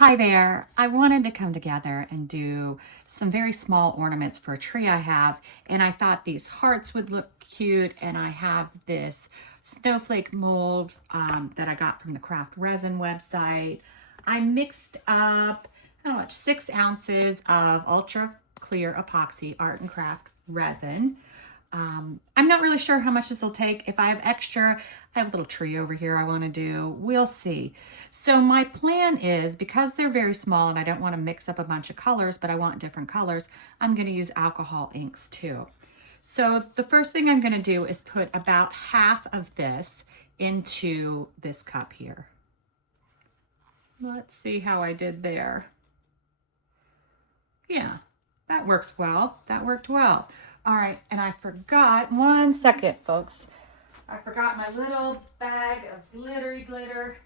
Hi there. I wanted to come together and do some very small ornaments for a tree I have, and I thought these hearts would look cute, and I have this snowflake mold that I got from the Craft Resin website. I mixed up, how much, 6 ounces of ultra clear epoxy art and craft resin. I'm not really sure how much this will take. If I have extra, I have a little tree over here I want to do. We'll see. So my plan is, because they're very small and I don't want to mix up a bunch of colors, but I want different colors, I'm going to use alcohol inks too. So the first thing I'm going to do is put about half of this into this cup here. Let's see how I did there. Yeah, that works well. That worked well. All right, and I forgot, one second, folks. I forgot my little bag of glittery glitter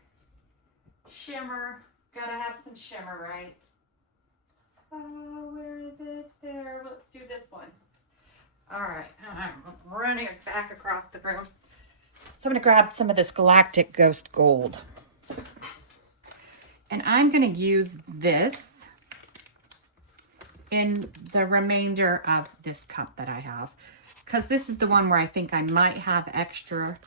shimmer. Gotta have some shimmer, right? Oh, where is it? There, let's do this one. All right, I'm running back across the room. So I'm gonna grab some of this Galactic Ghost Gold. And I'm gonna use this in the remainder of this cup that I have, because this is the one where I think I might have extra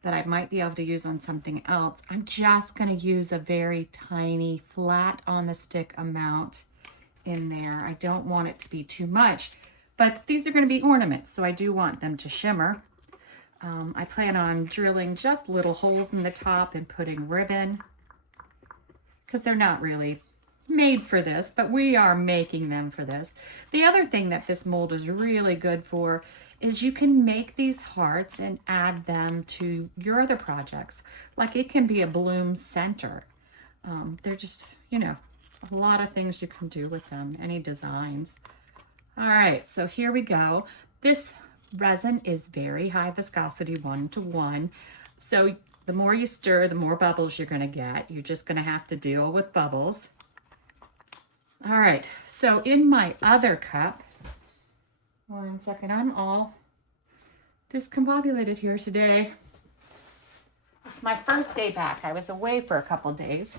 that I might be able to use on something else. I'm just going to use a very tiny flat on the stick amount in there. I don't want it to be too much, but these are going to be ornaments, so I do want them to shimmer. I plan on drilling just little holes in the top and putting ribbon, because they're not really made for this, but we are making them for this. The other thing that this mold is really good for is you can make these hearts and add them to your other projects. Like, it can be a bloom center. They're just, you know, a lot of things you can do with them, any designs. All right, so here we go. This resin is very high viscosity, 1:1. So the more you stir, the more bubbles you're gonna get. You're just gonna have to deal with bubbles. All right, so in my other cup, one second, I'm all discombobulated here today. It's my first day back. I was away for a couple days.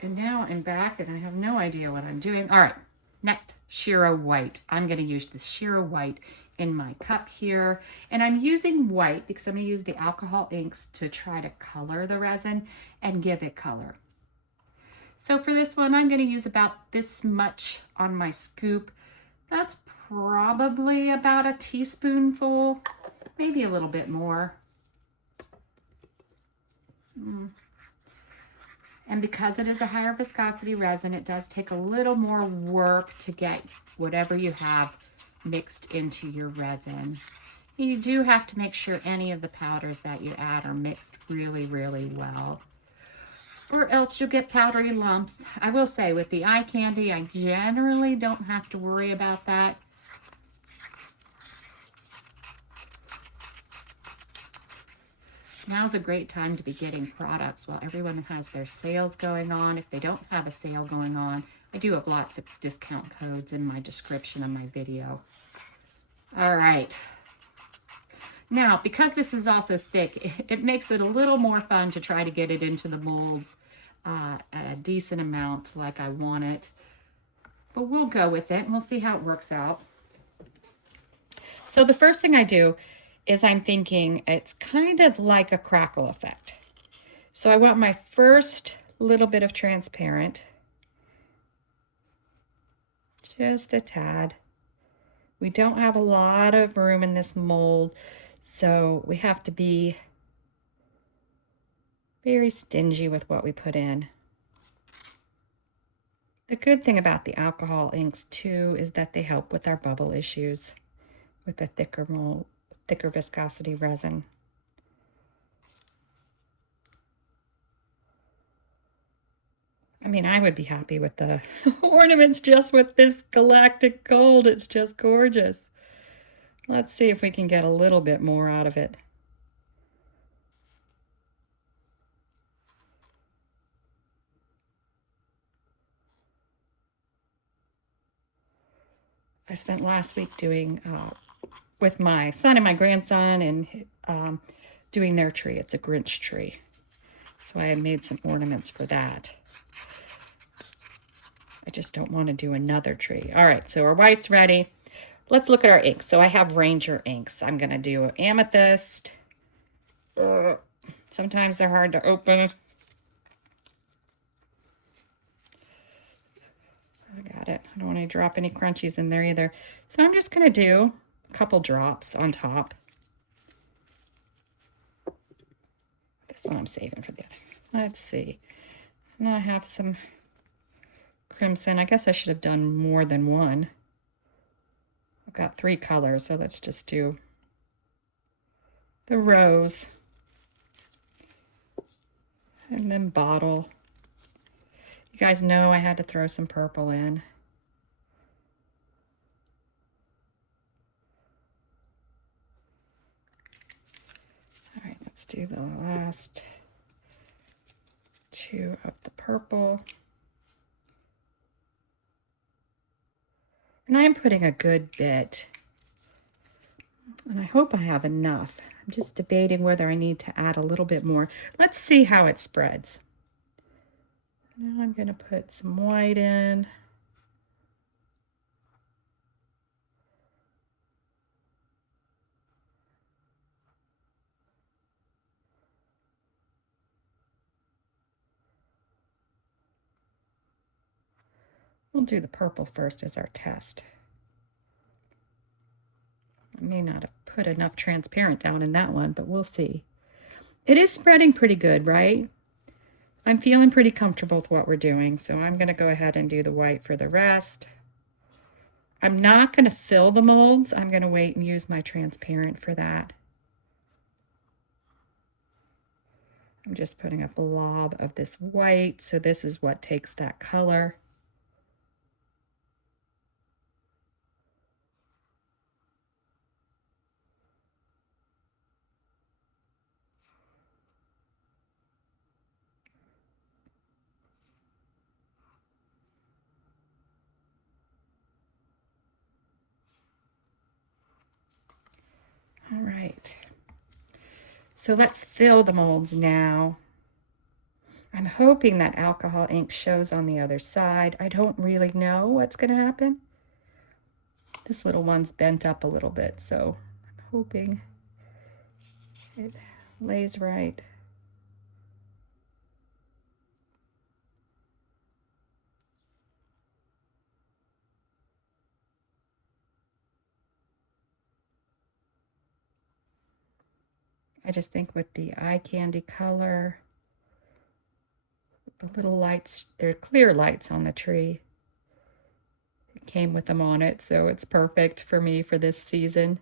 And now I'm back and I have no idea what I'm doing. All right, next, Shiro White. I'm gonna use this Shiro White in my cup here. And I'm using white because I'm gonna use the alcohol inks to try to color the resin and give it color. So for this one, I'm going to use about this much on my scoop. That's probably about a teaspoonful, maybe a little bit more. And because it is a higher viscosity resin, it does take a little more work to get whatever you have mixed into your resin. You do have to make sure any of the powders that you add are mixed really, really well, or else you'll get powdery lumps. I will say, with the eye candy, I generally don't have to worry about that. Now's a great time to be getting products while everyone has their sales going on. If they don't have a sale going on, I do have lots of discount codes in my description of my video. All right. Now, because this is also thick, it makes it a little more fun to try to get it into the molds at a decent amount like I want it. But we'll go with it and we'll see how it works out. So the first thing I do is I'm thinking it's kind of like a crackle effect. So I want my first little bit of transparent, just a tad. We don't have a lot of room in this mold, so we have to be very stingy with what we put in. The good thing about the alcohol inks too is that they help with our bubble issues with the thicker mold, thicker viscosity resin. I mean, I would be happy with the ornaments just with this galactic gold. It's just gorgeous. Let's see if we can get a little bit more out of it. I spent last week doing with my son and my grandson and doing their tree. It's a Grinch tree. So I made some ornaments for that. I just don't want to do another tree. All right, so our white's ready. Let's look at our inks. So I have Ranger inks. I'm going to do amethyst. Sometimes they're hard to open. I got it. I don't want to drop any crunchies in there either. So I'm just going to do a couple drops on top. This one I'm saving for the other. Let's see. Now I have some crimson. I guess I should have done more than one. I've got 3 colors, so let's just do the rose. And then bottle. You guys know I had to throw some purple in. All right, let's do the last 2 of the purple. And I'm putting a good bit. And I hope I have enough. I'm just debating whether I need to add a little bit more. Let's see how it spreads. Now I'm going to put some white in. We'll do the purple first as our test. I may not have put enough transparent down in that one, but we'll see. It is spreading pretty good, right? I'm feeling pretty comfortable with what we're doing, so I'm going to go ahead and do the white for the rest. I'm not going to fill the molds. I'm going to wait and use my transparent for that. I'm just putting a blob of this white, so this is what takes that color. All right, so let's fill the molds now. I'm hoping that alcohol ink shows on the other side. I don't really know what's going to happen. This little one's bent up a little bit, so I'm hoping it lays right. I just think with the eye candy color, the little lights, they're clear lights on the tree. It came with them on it, so it's perfect for me for this season.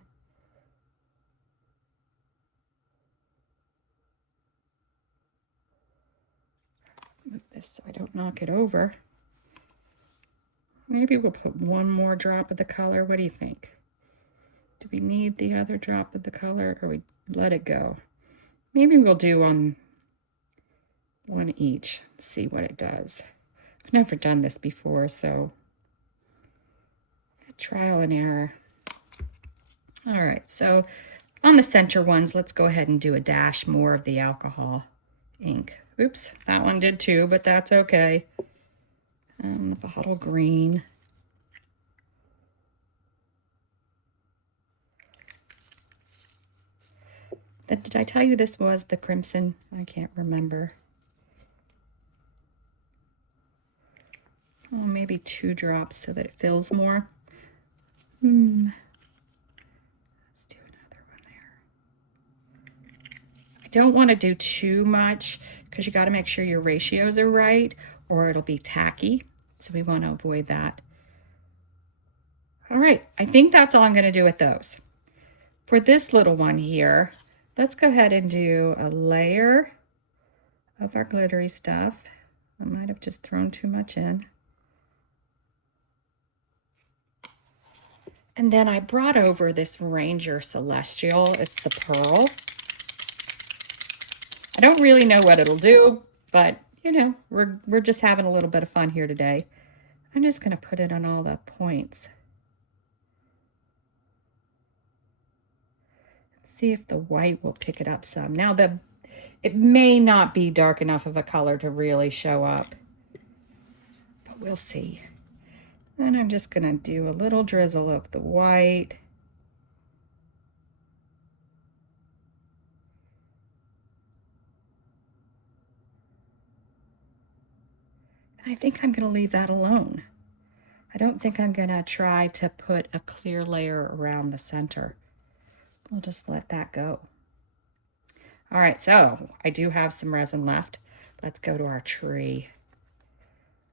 Move this so I don't knock it over. Maybe we'll put one more drop of the color. What do you think? Do we need the other drop of the color, or we let it go? Maybe we'll do one each, see what it does. I've never done this before, so trial and error. All right, so on the center ones, let's go ahead and do a dash more of the alcohol ink. Oops, that one did too, but that's okay. And the bottle green. Then did I tell you this was the crimson? I can't remember. Oh, maybe 2 drops so that it fills more. Let's do another one there. I don't want to do too much because you got to make sure your ratios are right or it'll be tacky. So we want to avoid that. All right, I think that's all I'm going to do with those. For this little one here, let's go ahead and do a layer of our glittery stuff. I might have just thrown too much in. And then I brought over this Ranger Celestial. It's the pearl. I don't really know what it'll do, but you know, we're just having a little bit of fun here today. I'm just going to put it on all the points. See if the white will pick it up some. Now It may not be dark enough of a color to really show up, but we'll see. And I'm just gonna do a little drizzle of the white. I think I'm gonna leave that alone. I don't think I'm gonna try to put a clear layer around the center. We'll just let that go. All right, so I do have some resin left. Let's go to our tree.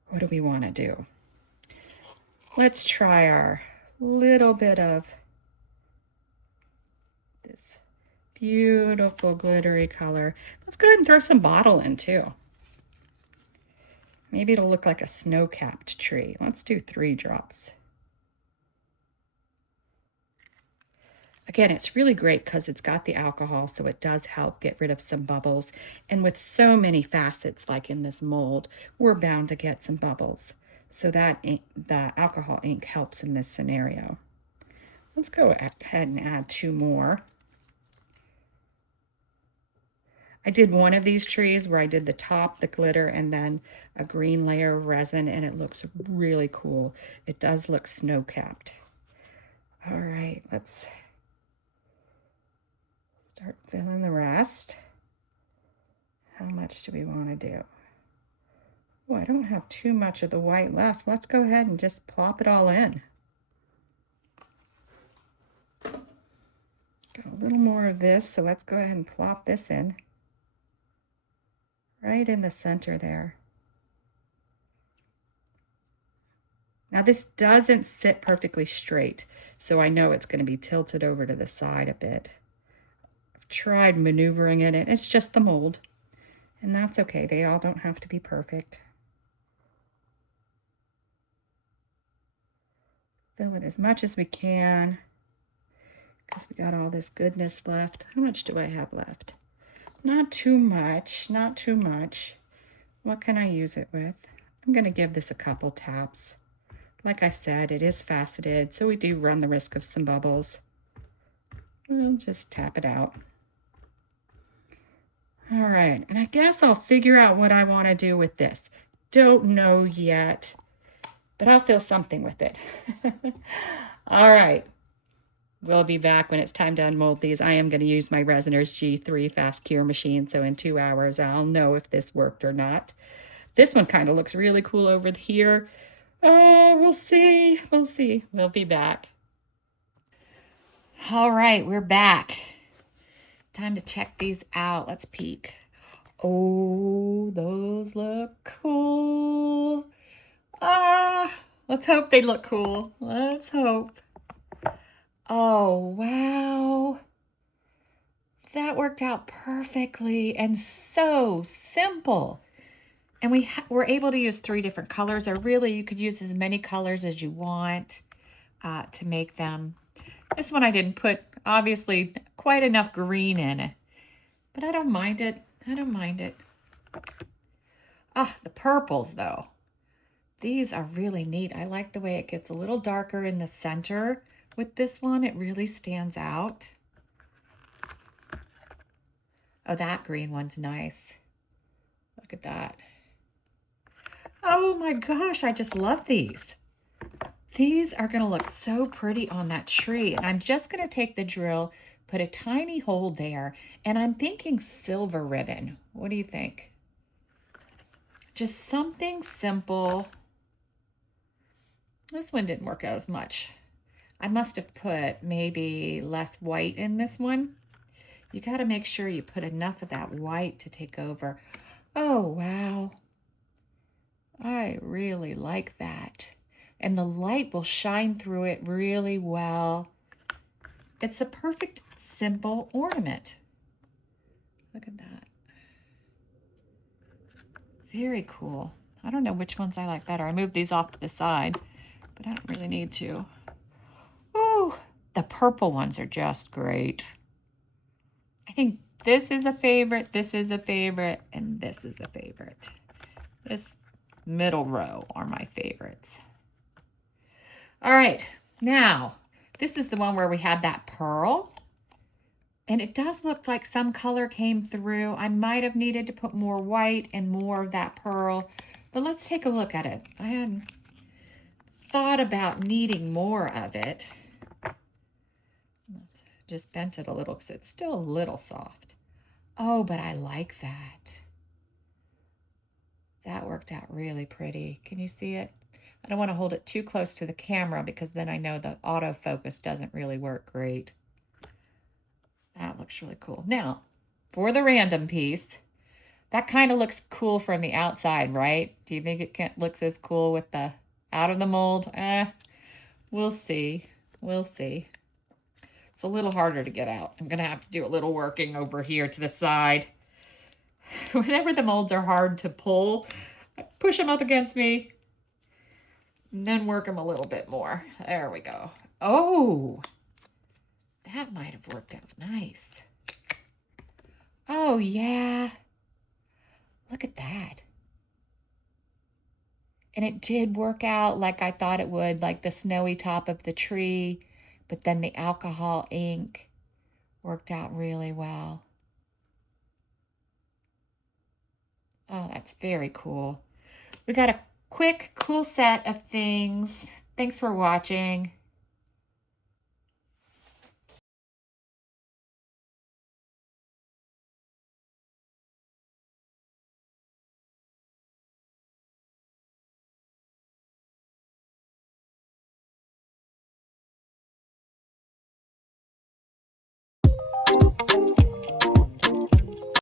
What do we want to do? Let's try our little bit of this beautiful glittery color. Let's go ahead and throw some bottle in too. Maybe it'll look like a snow-capped tree. Let's do 3 drops. Again, it's really great because it's got the alcohol, so it does help get rid of some bubbles. And with so many facets, like in this mold, we're bound to get some bubbles. So that the alcohol ink helps in this scenario. Let's go ahead and add 2 more. I did one of these trees where I did the top, the glitter, and then a green layer of resin, and it looks really cool. It does look snow-capped. All right, let's start filling the rest. How much do we want to do? Oh, I don't have too much of the white left. Let's go ahead and just plop it all in. Got a little more of this, so let's go ahead and plop this in. Right in the center there. Now this doesn't sit perfectly straight, so I know it's going to be tilted over to the side a bit. I've tried maneuvering it, and it's just the mold, and that's okay. They all don't have to be perfect. Fill it as much as we can, because we got all this goodness left. How much do I have left? Not too much, not too much. What can I use it with? I'm going to give this a couple taps. Like I said, it is faceted, so we do run the risk of some bubbles. We'll just tap it out. All right, and I guess I'll figure out what I want to do with this. Don't know yet, but I'll feel something with it. All right. We'll be back when it's time to unmold these. I am going to use my Resiner's G3 fast cure machine, so in 2 hours I'll know if this worked or not. This one kind of looks really cool over here. We'll see. We'll see. We'll be back. All right, we're back. Time to check these out. Let's peek. Oh, those look cool. Let's hope they look cool. Let's hope. Oh, wow. That worked out perfectly and so simple. And we're able to use 3 different colors, or really you could use as many colors as you want to make them. This one I didn't put, obviously, quite enough green in it, but I don't mind it. I don't mind it. The purples though. These are really neat. I like the way it gets a little darker in the center. With this one, it really stands out. Oh, that green one's nice. Look at that. Oh my gosh, I just love these. These are going to look so pretty on that tree. And I'm just going to take the drill, put a tiny hole there, and I'm thinking silver ribbon. What do you think? Just something simple. This one didn't work out as much. I must have put maybe less white in this one. You got to make sure you put enough of that white to take over. Oh, wow. I really like that. And the light will shine through it really well. It's a perfect, simple ornament. Look at that. Very cool. I don't know which ones I like better. I moved these off to the side, but I don't really need to. Ooh, the purple ones are just great. I think this is a favorite, this is a favorite, and this is a favorite. This middle row are my favorites. All right, now, this is the one where we had that pearl. And it does look like some color came through. I might have needed to put more white and more of that pearl, but let's take a look at it. I hadn't thought about needing more of it. Just bent it a little because it's still a little soft. Oh, but I like that. That worked out really pretty. Can you see it? I don't want to hold it too close to the camera because then I know the autofocus doesn't really work great. That looks really cool. Now, for the random piece, that kind of looks cool from the outside, right? Do you think it looks as cool with the out of the mold? We'll see. We'll see. It's a little harder to get out. I'm going to have to do a little working over here to the side. Whenever the molds are hard to pull, I push them up against me and then work them a little bit more. There we go. Oh, that might have worked out nice. Oh, yeah. Look at that. And it did work out like I thought it would, like the snowy top of the tree, but then the alcohol ink worked out really well. Oh, that's very cool. We got a quick, cool set of things. Thanks for watching.